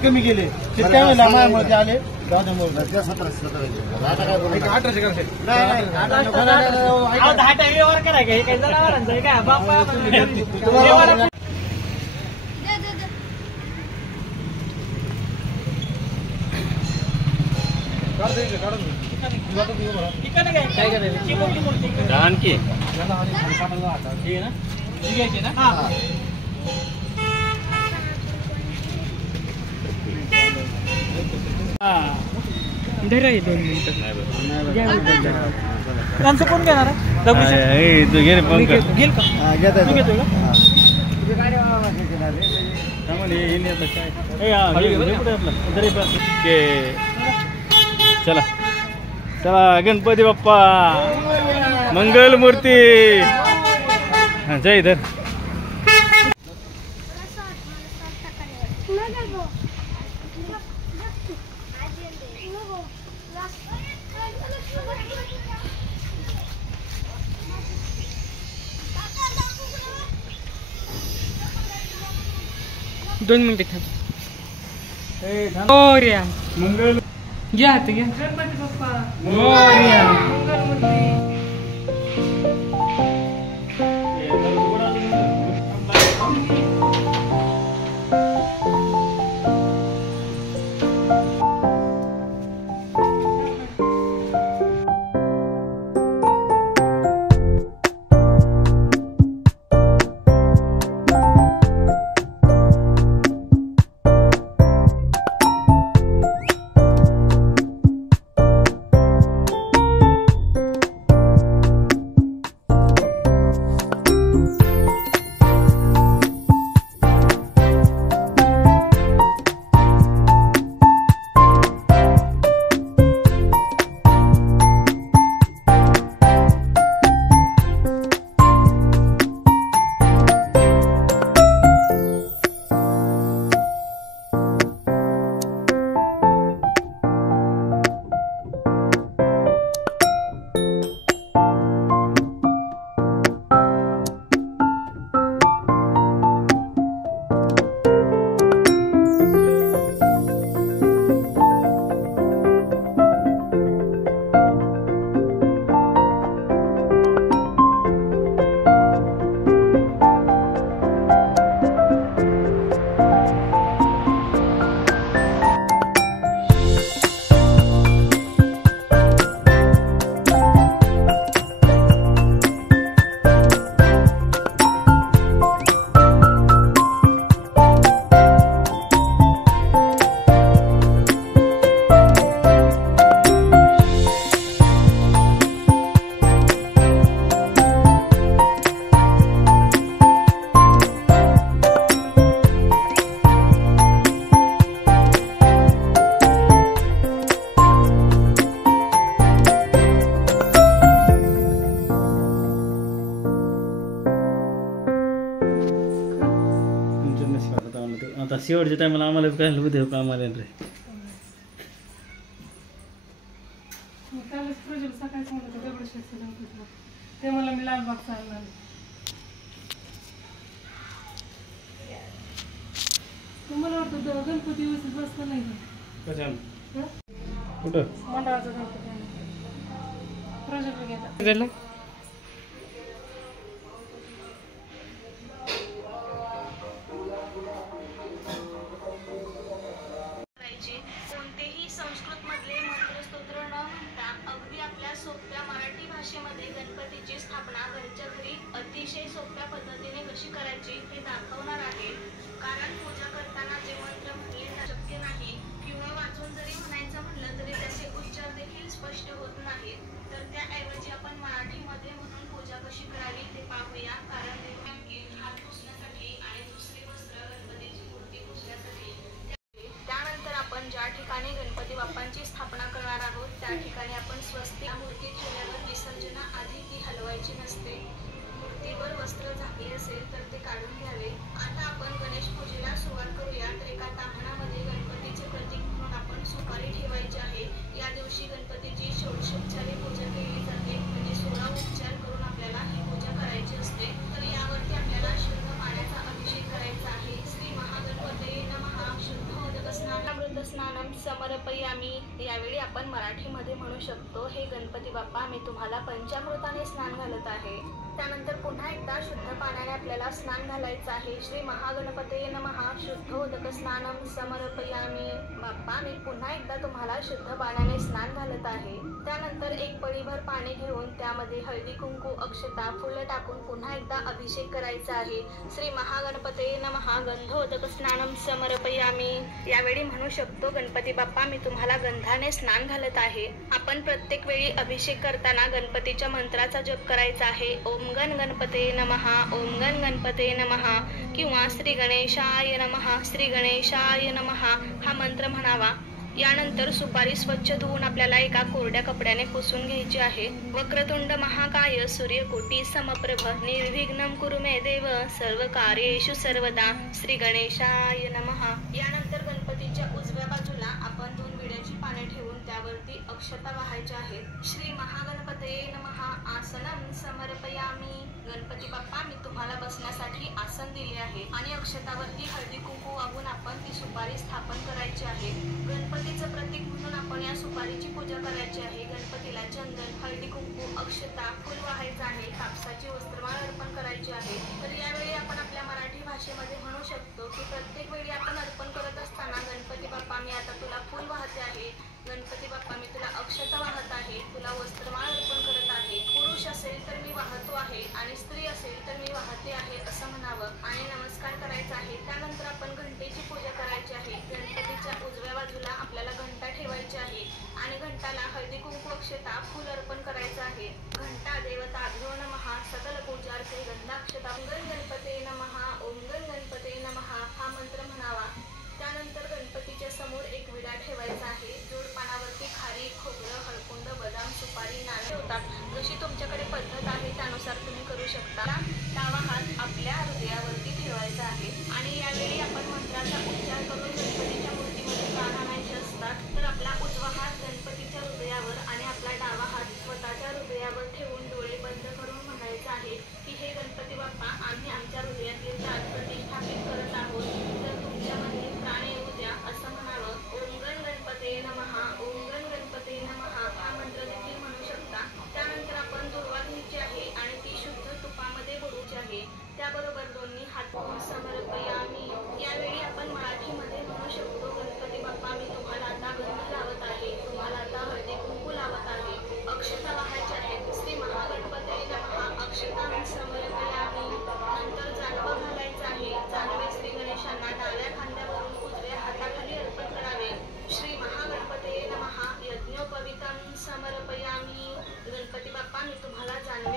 कमी गेले काय मध्ये आले त्यांचं कोण घेणार चला चला गणपती बाप्पा मंगल मूर्ती जय धर दोन मिनिटे थांब मोरया मंगल घ्या आता घ्या गणपती बाप्पा मोरया मंगल मूर्ती आता शेवटच्या टायमाला आम्हाला काय उद्या कामाला रे ते मला मी लालबाग चालणार तुम्हाला वाटतं गणपती व्यवस्थित बसलं नाही का कशाला कुठं मंडळाचा गणपती प्रोजेक्ट गेला कोणतेही संस्कृत मधले मंत्रस्तोत्र न म्हणता अगदी आपल्या सोप्या मराठी भाषेमध्ये गणपतीची स्थापना घरच्या घरी अतिशय सोप्या पद्धतीने कशी करायची हे दाखवणार आहे. कारण पूजा करताना जे मंत्र म्हणणे शक्य नाही किंवा वाचून जरी म्हणायचं म्हणलं तरी त्याचे उच्चार देखील स्पष्ट होत नाहीत. तर त्याऐवजी आपण मराठीमध्ये म्हणून पूजा कशी करावी ते पाहूया. कारण ते हात पुसण्यासाठी आणि दुसरी वस्त्र गणपतीची मूर्ती पुसण्यासाठी. त्यानंतर आपण ज्या ठिकाणी गणपती बाप्पांची स्थापना करणार आहोत त्या ठिकाणी आपण स्वस्तिक मूर्ती ठेवल्यावर विसर्जनाआधी ती हलवायची नसते. मूर्तीवर वस्त्र झाकले असेल तर ते काढून घ्यावे. आता आपण गणेश पूजेला सुरुवात करूया. तर एका ताम्हणामध्ये गणपतीचे प्रतीक म्हणून आपण सुपारी ठेवायची आहे. या दिवशी गणपतीची षोडशोपचारे पूजा केली जाते. म्हणजे 16 उपचार करून आपल्याला ही पूजा करायची असते. तर यावरती आपल्याला शुद्ध पाण्याचा अभिषेक करायचा आहे. श्री महागणपतये नमः. शुद्धोदक स्नानामृत स्नानम समर्पयामी. यावेळी आपण मराठीमध्ये म्हणू शकतो, हे गणपती बाप्पा मी तुम्हाला पंचामृताने स्नान घालत आहे. त्यानंतर पुन्हा एकदा शुद्ध पाण्याने आपल्याला स्नान घालायचं आहे. श्री महागणपतये नमः. शुद्धोदक स्नानम समर्पयामी. बाप्पा मी पुन्हा एकदा तुम्हाला शुद्ध पाण्याने स्नान घालत आहे. त्यानंतर एक पळीभर पाणी घेऊन त्यामध्ये हळदी कुंकू अक्षता फुलं टाकून पुन्हा एकदा अभिषेक करायचा आहे. श्री महागणपतये नमः. गंधोदक स्नानम समर्पयामी. यावेळी म्हणू शकतो, गणपती बाप्पा मी तुम्हाला गंधाने स्नान घालत आहे. आपण प्रत्येक वेळी अभिषेक करताना गणपतीच्या मंत्राचा जप करायचा आहे. ओम गण गणपतये नमः. ओम गण गणपतये नमः किंवा श्री गणेशाय नमः. श्री गणेशाय नमः हा मंत्र म्हणावा. यानंतर सुपारी स्वच्छ धुवून आपल्याला एका कोरड्या कपड्याने पुसून घ्यायची आहे. वक्रतुंड महाकाय सूर्यकोटी समप्रभ निर्विघ्नं कुरु मे देव सर्व कार्येषु सर्वदा. श्री गणेशाय नमः. यानंतर गणपतीच्या उजव्या बाजूला आपण 2 विड्याची पाने ठेवून त्यावरती अक्षता वाहायच्या आहेत. श्री महागणपतये नमः. आसनं समर्पयामी. गणपती बाप्पा मी तुम्हाला बसण्यासाठी आसन दिले आहे आणि अक्षतावरती हळदी कुंकू वाहून आपण ती सुपारी स्थापन करायची आहे. गणपतीचं प्रतीक म्हणून आपण या सुपारीची पूजा करायची आहे. गणपतीला चंदन हळदी कुंकू अक्षता फुल वाहायचं आहे. कापसाची वस्त्रमाळ अर्पण करायची आहे. तर यावेळी आपण आपल्या मराठी भाषेमध्ये म्हणू शकतो की प्रत्येक वेळी आपण अर्पण करत असताना गणपती बाप्पा मी आता तुला फुल वाहते आहे. गणपती बाप्पा मी तुला अक्षता वाहत आहे. तुला वस्त्रमाळ अर्पण करत आहे. पुरुष असेल तर मी वाहतो आहे आणि स्त्री असेल तर मी वाहते आहे असं म्हणावं आणि नमस्कार करायचा आहे. त्यानंतर आपण घंटेची पूजा करायची आहे. गणपतीच्या उजव्या बाजूला आपल्याला घंटा ठेवायची आहे आणि घंटाला हळदी कुंकू अक्षता फुल अर्पण करायचं आहे. घंटा देवताभ्यो नमः. सकल पूजार्थे गंधाक्षता. ओम गण गणपतये नमः. ओम गण गणपतये नमः हा मंत्र म्हणावा. त्यानंतर गणपतीच्या समोर एक विडा ठेवायचा आहे. जोडपानावरती खारी खोबरं हळकुंड बदाम सुपारी नाणे ठेवतात. जशी तुमच्याकडे पद्धत आहे त्यानुसार तुम्ही करू शकता. डावा हात आपल्या हृदयावरती ठेवायचा आहे आणि यावेळी आपण मंत्राचा उच्चार करून गणपतीच्या मूर्तीमध्ये प्राण आणायचे असतात. तर आपला उजवा हात गणपतीच्या हृदयावर आणि आपला डावा हात स्वतःच्या हृदयावर ठेवून डोळे बंद करून म्हणायचं आहे की हे गणपती बाप्पा आम्ही आमच्या हृदयातले प्राण प्रतिष्ठापित करत आहोत. तर तुमच्यामध्ये प्राण येऊ द्या असं म्हणावं. ओम गण गणपतये नमः. ओम गण गणपतये नमः हा मंत्र देखील म्हणू शकता. त्यानंतर आपण दुर्वा घ्यायची आहे आणि ती शुद्ध तुपामध्ये बुडवायची आहे. त्याबरोबर दोन्ही हात समर्पयामी. यावेळी आपण मराठीमध्ये म्हणू शकतो, गणपती बाप्पा मी तुम्हाला आता गंध लावत आहे. तुम्हाला आता हळदी कुंकू लावत आहे. अक्षता वाहायच्या आहेत. श्री महागणपतये नमः. अक्षता समर्पयामी. नंतर जानवं घालायचं आहे. जानवे श्री गणेशांना डाव्या खांद्यावरून उजव्या हाताखाली अर्पण करावे. श्री महागणपतये नमः. यज्ञोपवीतं समर्पयामी. गणपती बाप्पा मी तुम्हाला जानवे